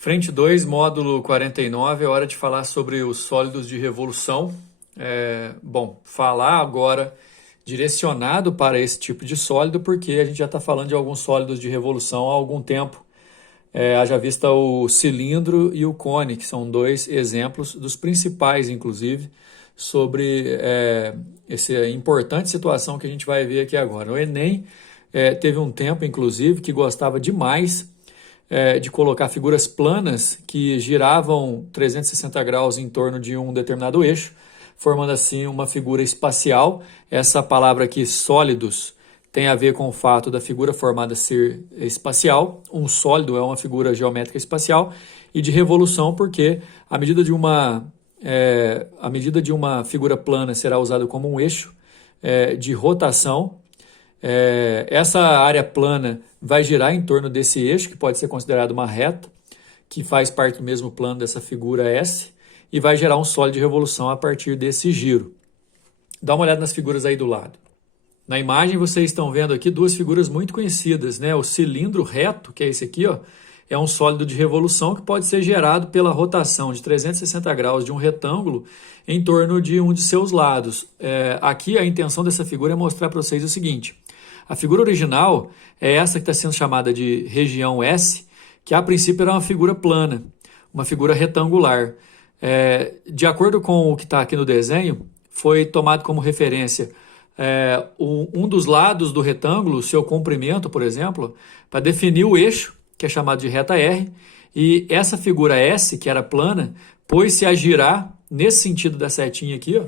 Frente 2, módulo 49, é hora de falar sobre os sólidos de revolução. Falar agora direcionado para esse tipo de sólido, porque a gente já está falando de alguns sólidos de revolução há algum tempo. Haja vista o cilindro e o cone, que são dois exemplos dos principais, inclusive, sobre essa importante situação que a gente vai ver aqui agora. O Enem teve um tempo, inclusive, que gostava demais de colocar figuras planas que giravam 360 graus em torno de um determinado eixo, formando assim uma figura espacial. Essa palavra aqui, sólidos, tem a ver com o fato da figura formada ser espacial. Um sólido é uma figura geométrica espacial, e de revolução porque a medida de uma figura plana será usada como um eixo de rotação. Essa área plana vai girar em torno desse eixo, que pode ser considerado uma reta, que faz parte do mesmo plano dessa figura S, e vai gerar um sólido de revolução a partir desse giro. Dá uma olhada nas figuras aí do lado. Na imagem vocês estão vendo aqui duas figuras muito conhecidas, né? O cilindro reto, que é esse aqui, ó, é um sólido de revolução que pode ser gerado pela rotação de 360 graus de um retângulo em torno de um de seus lados. Aqui a intenção dessa figura é mostrar para vocês o seguinte: a figura original é essa que está sendo chamada de região S, que a princípio era uma figura plana, uma figura retangular. De acordo com o que está aqui no desenho, foi tomado como referência um dos lados do retângulo, seu comprimento, por exemplo, para definir o eixo, que é chamado de reta R, e essa figura S, que era plana, pôs-se a girar nesse sentido da setinha aqui,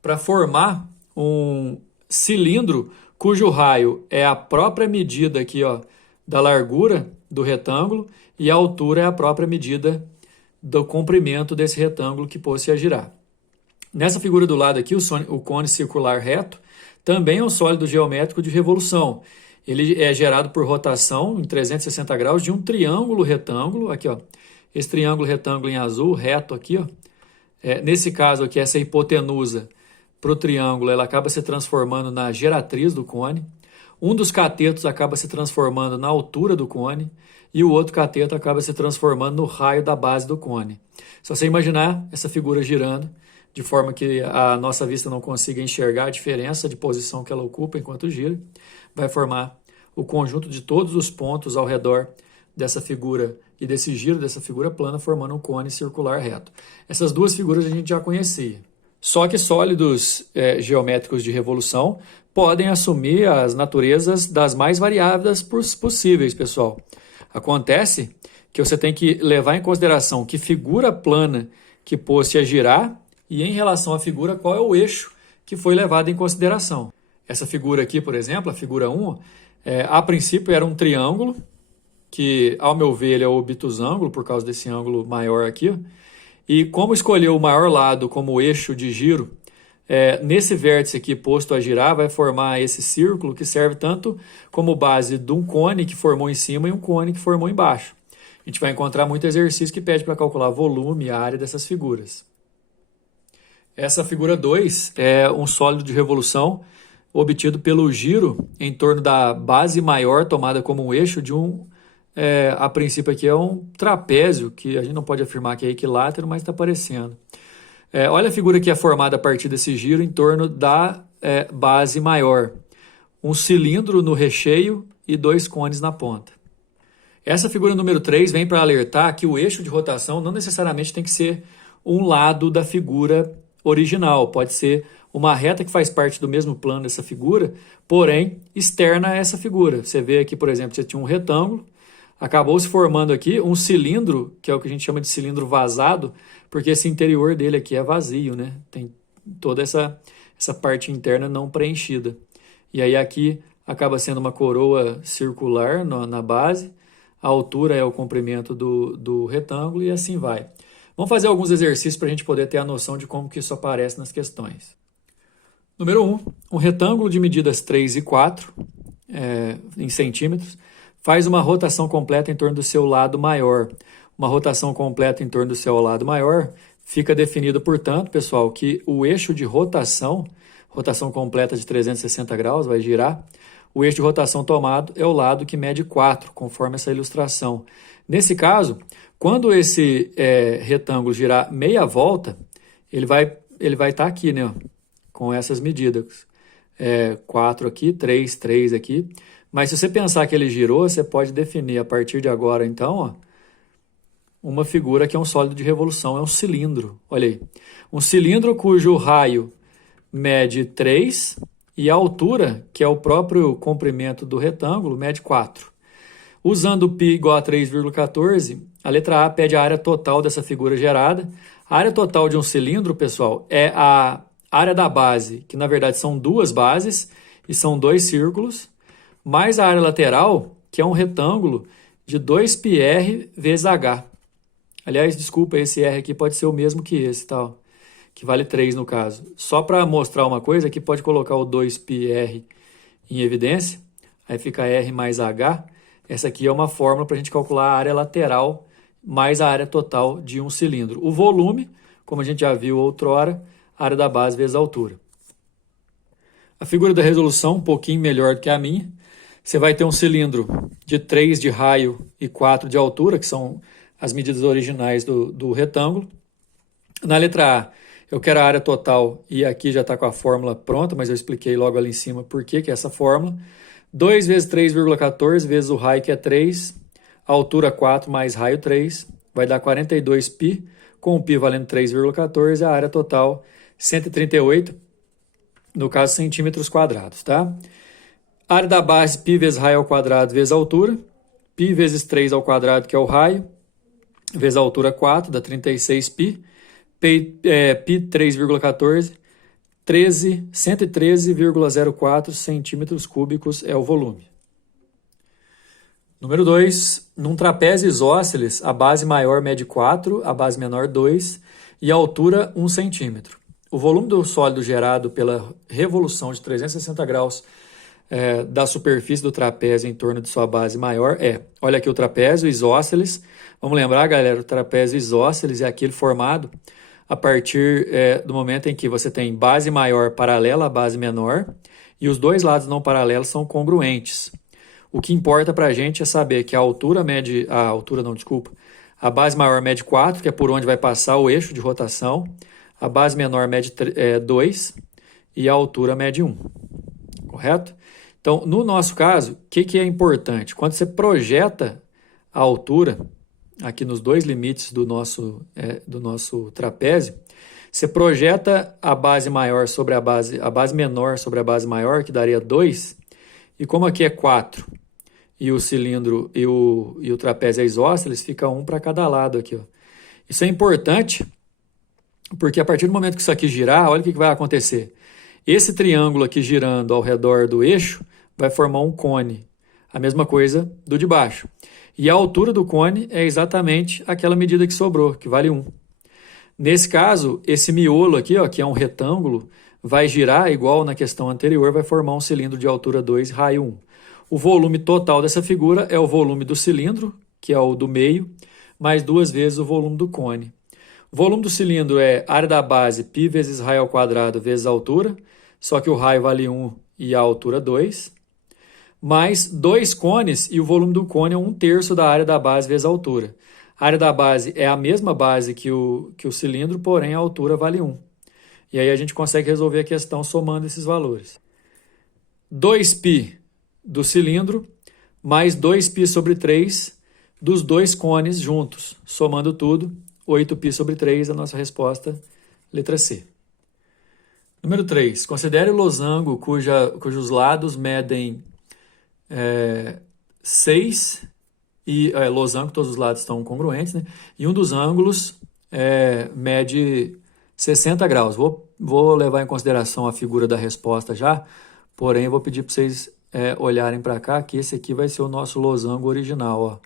para formar um cilindro cujo raio é a própria medida aqui, ó, da largura do retângulo, e a altura é a própria medida do comprimento desse retângulo que pôs-se a girar. Nessa figura do lado aqui, o cone circular reto também é um sólido geométrico de revolução. Ele é gerado por rotação em 360 graus de um triângulo retângulo, aqui, ó, esse triângulo retângulo em azul, reto aqui, ó. Nesse caso aqui, essa hipotenusa para o triângulo, ela acaba se transformando na geratriz do cone. Um dos catetos acaba se transformando na altura do cone e o outro cateto acaba se transformando no raio da base do cone. Se você imaginar essa figura girando, de forma que a nossa vista não consiga enxergar a diferença de posição que ela ocupa enquanto gira, vai formar o conjunto de todos os pontos ao redor dessa figura e desse giro dessa figura plana, formando um cone circular reto. Essas duas figuras a gente já conhecia. Só que sólidos geométricos de revolução podem assumir as naturezas das mais variadas possíveis, pessoal. Acontece que você tem que levar em consideração que figura plana que pôs-se a girar e, em relação à figura, qual é o eixo que foi levado em consideração. Essa figura aqui, por exemplo, a figura 1, a princípio era um triângulo, que, ao meu ver, ele é obtusângulo, por causa desse ângulo maior aqui, ó. E como escolheu o maior lado como eixo de giro, nesse vértice aqui posto a girar, vai formar esse círculo que serve tanto como base de um cone que formou em cima e um cone que formou embaixo. A gente vai encontrar muito exercício que pede para calcular volume e área dessas figuras. Essa figura 2 é um sólido de revolução obtido pelo giro em torno da base maior tomada como um eixo de a princípio aqui é um trapézio, que a gente não pode afirmar que é equilátero, mas está aparecendo. Olha a figura que é formada a partir desse giro em torno da base maior. Um cilindro no recheio e dois cones na ponta. Essa figura número 3 vem para alertar que o eixo de rotação não necessariamente tem que ser um lado da figura original. Pode ser uma reta que faz parte do mesmo plano dessa figura, porém externa a essa figura. Você vê aqui, por exemplo, você tinha um retângulo, acabou se formando aqui um cilindro, que é o que a gente chama de cilindro vazado, porque esse interior dele aqui é vazio, né? Tem toda essa parte interna não preenchida. E aí aqui acaba sendo uma coroa circular na base, a altura é o comprimento do retângulo e assim vai. Vamos fazer alguns exercícios para a gente poder ter a noção de como que isso aparece nas questões. Número 1, um retângulo de medidas 3 e 4 em centímetros, faz uma rotação completa em torno do seu lado maior. Uma rotação completa em torno do seu lado maior fica definido, portanto, pessoal, que o eixo de rotação completa de 360 graus, vai girar, o eixo de rotação tomado é o lado que mede 4, conforme essa ilustração. Nesse caso, quando esse retângulo girar meia volta, ele vai estar aqui, né, ó, com essas medidas. 4 aqui, 3 aqui. Mas se você pensar que ele girou, você pode definir a partir de agora, então, ó, uma figura que é um sólido de revolução, é um cilindro. Olha aí. Um cilindro cujo raio mede 3 e a altura, que é o próprio comprimento do retângulo, mede 4. Usando π igual a 3,14, a letra A pede a área total dessa figura gerada. A área total de um cilindro, pessoal, é a área da base, que na verdade são duas bases e são dois círculos, mais a área lateral, que é um retângulo de 2πr vezes h. Aliás, desculpa, esse R aqui pode ser o mesmo que esse, tá? Que vale 3 no caso. Só para mostrar uma coisa, aqui pode colocar o 2πr em evidência, aí fica R mais H. Essa aqui é uma fórmula para a gente calcular a área lateral mais a área total de um cilindro. O volume, como a gente já viu outrora, a área da base vezes a altura. A figura da resolução, um pouquinho melhor do que a minha. Você vai ter um cilindro de 3 de raio e 4 de altura, que são as medidas originais do retângulo. Na letra A, eu quero a área total, e aqui já está com a fórmula pronta, mas eu expliquei logo ali em cima por que é essa fórmula. 2 vezes 3,14 vezes o raio, que é 3, altura 4 mais raio 3, vai dar 42π, com o π valendo 3,14, a área total 138, no caso centímetros quadrados, tá? A área da base, π vezes raio ao quadrado vezes a altura, π vezes 3 ao quadrado, que é o raio, vezes a altura 4, dá 36π, π 3,14, 113,04 centímetros cúbicos é o volume. Número 2, num trapézio isósceles, a base maior mede 4, a base menor 2 e a altura 1 centímetro. O volume do sólido gerado pela revolução de 360 graus da superfície do trapézio em torno de sua base maior olha aqui o trapézio isósceles. Vamos lembrar, galera, o trapézio isósceles é aquele formado a partir do momento em que você tem base maior paralela à base menor e os dois lados não paralelos são congruentes. O que importa para a gente é saber que a base maior mede 4, que é por onde vai passar o eixo de rotação, a base menor mede 2 e a altura mede 1, correto? Então, no nosso caso, o que é importante? Quando você projeta a altura, aqui nos dois limites do nosso trapézio, você projeta a base maior sobre a base menor sobre a base maior, que daria 2, e como aqui é 4, e o cilindro e o trapézio é isósceles, fica 1 para cada lado aqui, ó. Isso é importante, porque a partir do momento que isso aqui girar, olha o que vai acontecer. Esse triângulo aqui girando ao redor do eixo vai formar um cone, a mesma coisa do de baixo. E a altura do cone é exatamente aquela medida que sobrou, que vale 1. Nesse caso, esse miolo aqui, ó, que é um retângulo, vai girar igual na questão anterior, vai formar um cilindro de altura 2, raio 1. O volume total dessa figura é o volume do cilindro, que é o do meio, mais 2 vezes o volume do cone. O volume do cilindro é área da base, π vezes raio ao quadrado vezes a altura, só que o raio vale 1 e a altura 2, mais 2 cones, e o volume do cone é 1/3 da área da base vezes a altura. A área da base é a mesma base que o cilindro, porém a altura vale 1. E aí a gente consegue resolver a questão somando esses valores. 2π do cilindro mais 2π sobre 3 dos dois cones juntos. Somando tudo, 8π sobre 3, a nossa resposta, letra C. Número 3. Considere o losango cujos lados medem 6 e losango, todos os lados estão congruentes, né? E um dos ângulos mede 60 graus. Vou levar em consideração a figura da resposta já, porém eu vou pedir para vocês olharem para cá, que esse aqui vai ser o nosso losango original, ó.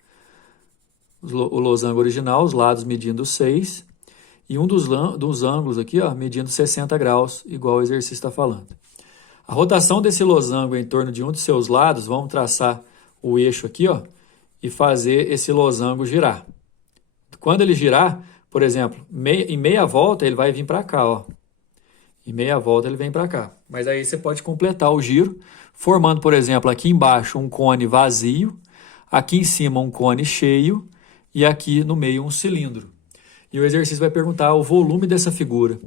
O losango original, os lados medindo 6 e um dos ângulos aqui, ó, medindo 60 graus, igual o exercício está falando. A rotação desse losango em torno de um de seus lados, vamos traçar o eixo aqui, ó, e fazer esse losango girar. Quando ele girar, por exemplo, em meia volta ele vai vir para cá, ó. Em meia volta ele vem para cá. Mas aí você pode completar o giro, formando, por exemplo, aqui embaixo um cone vazio, aqui em cima um cone cheio e aqui no meio um cilindro. E o exercício vai perguntar o volume dessa figura.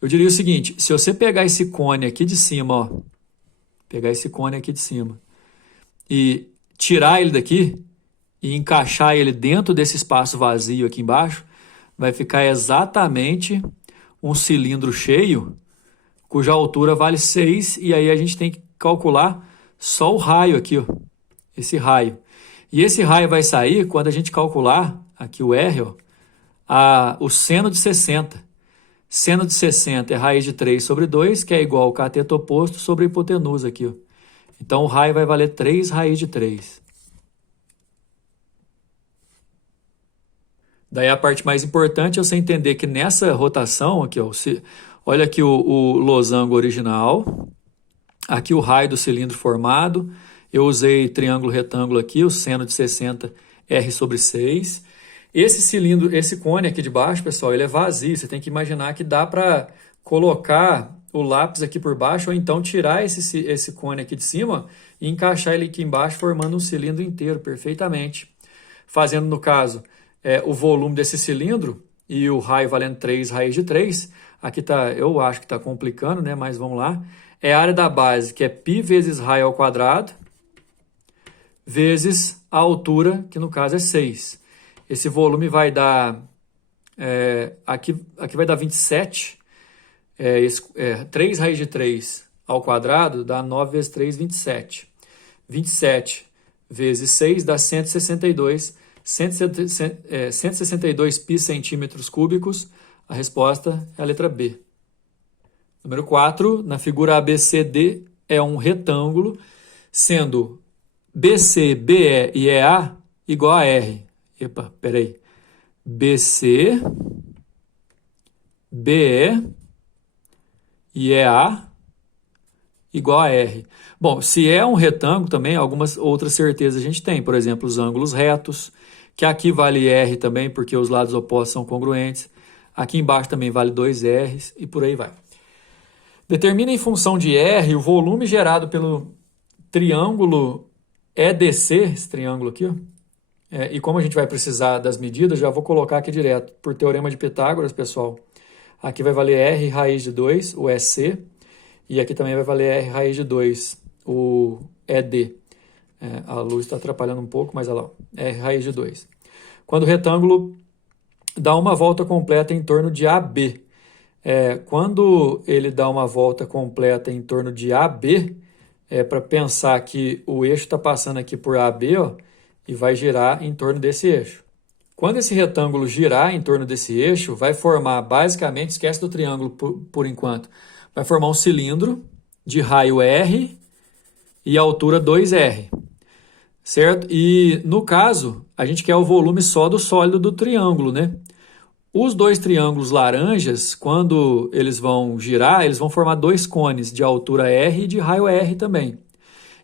Eu diria o seguinte, se você pegar esse cone aqui de cima, ó, pegar esse cone aqui de cima e tirar ele daqui e encaixar ele dentro desse espaço vazio aqui embaixo, vai ficar exatamente um cilindro cheio, cuja altura vale 6, e aí a gente tem que calcular só o raio aqui, ó, esse raio. E esse raio vai sair quando a gente calcular, aqui o R, ó, o seno de 60. Seno de 60 é raiz de 3 sobre 2, que é igual ao cateto oposto sobre a hipotenusa aqui, ó. Então o raio vai valer 3 raiz de 3. Daí a parte mais importante é você entender que nessa rotação aqui, ó, olha aqui o losango original, aqui o raio do cilindro formado, eu usei triângulo retângulo aqui, o seno de 60 R sobre 6. Esse cilindro, esse cone aqui de baixo, pessoal, ele é vazio, você tem que imaginar que dá para colocar o lápis aqui por baixo, ou então tirar esse cone aqui de cima e encaixar ele aqui embaixo, formando um cilindro inteiro, perfeitamente. Fazendo, no caso, o volume desse cilindro e o raio valendo 3 raiz de 3. Aqui tá, eu acho que está complicando, né? Mas vamos lá. É a área da base, que é π vezes raio ao quadrado, vezes a altura, que no caso é 6. Esse volume vai dar, aqui vai dar 27, 3 raiz de 3 ao quadrado dá 9 vezes 3, 27. 27 vezes 6 dá 162, 162 π centímetros cúbicos. A resposta é a letra B. Número 4, na figura ABCD é um retângulo, sendo BC, BE e EA igual a R. Epa, peraí. BC, BE e EA igual a R. Bom, se é um retângulo também, algumas outras certezas a gente tem. Por exemplo, os ângulos retos, que aqui vale R também, porque os lados opostos são congruentes. Aqui embaixo também vale 2 R's e por aí vai. Determina em função de R o volume gerado pelo triângulo EDC, esse triângulo aqui, ó. E como a gente vai precisar das medidas, já vou colocar aqui direto. Por teorema de Pitágoras, pessoal, aqui vai valer R raiz de 2, o EC, e aqui também vai valer R raiz de 2, o ED. A luz está atrapalhando um pouco, mas olha lá, R raiz de 2. Quando o retângulo dá uma volta completa em torno de AB. Quando ele dá uma volta completa em torno de AB, para pensar que o eixo está passando aqui por AB, ó, e vai girar em torno desse eixo. Quando esse retângulo girar em torno desse eixo, vai formar, basicamente, esquece do triângulo por enquanto, vai formar um cilindro de raio R e altura 2R, certo? E, no caso, a gente quer o volume só do sólido do triângulo, né? Os dois triângulos laranjas, quando eles vão girar, eles vão formar dois cones de altura R e de raio R também.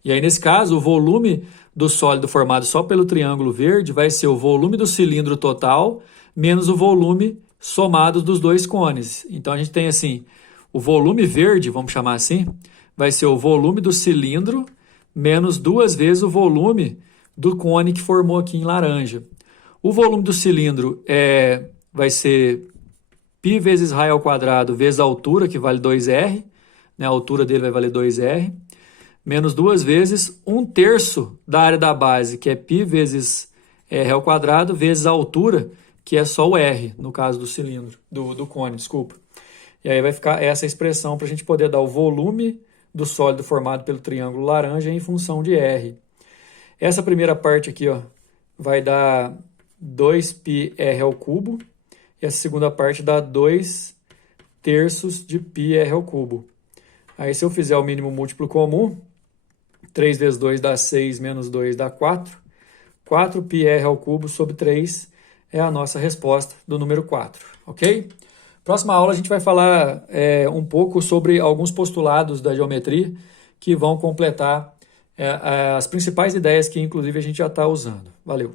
E aí, nesse caso, o volume do sólido formado só pelo triângulo verde vai ser o volume do cilindro total menos o volume somado dos dois cones. Então, a gente tem assim, o volume verde, vamos chamar assim, vai ser o volume do cilindro menos 2 vezes o volume do cone que formou aqui em laranja. O volume do cilindro vai ser π vezes raio ao quadrado vezes a altura, que vale 2R, né? A altura dele vai valer 2R, menos 2 vezes 1/3 da área da base, que é π vezes R ao quadrado, vezes a altura, que é só o R, no caso do cilindro, do cone, desculpa. E aí vai ficar essa expressão para a gente poder dar o volume do sólido formado pelo triângulo laranja em função de R. Essa primeira parte aqui, ó, vai dar 2πr ao cubo, e essa segunda parte dá 2/3 de πr ao cubo. Aí se eu fizer o mínimo múltiplo comum, 3 vezes 2 dá 6, menos 2 dá 4. 4πr ao cubo sobre 3 é a nossa resposta do número 4, ok? Próxima aula a gente vai falar um pouco sobre alguns postulados da geometria que vão completar as principais ideias que inclusive a gente já está usando. Valeu!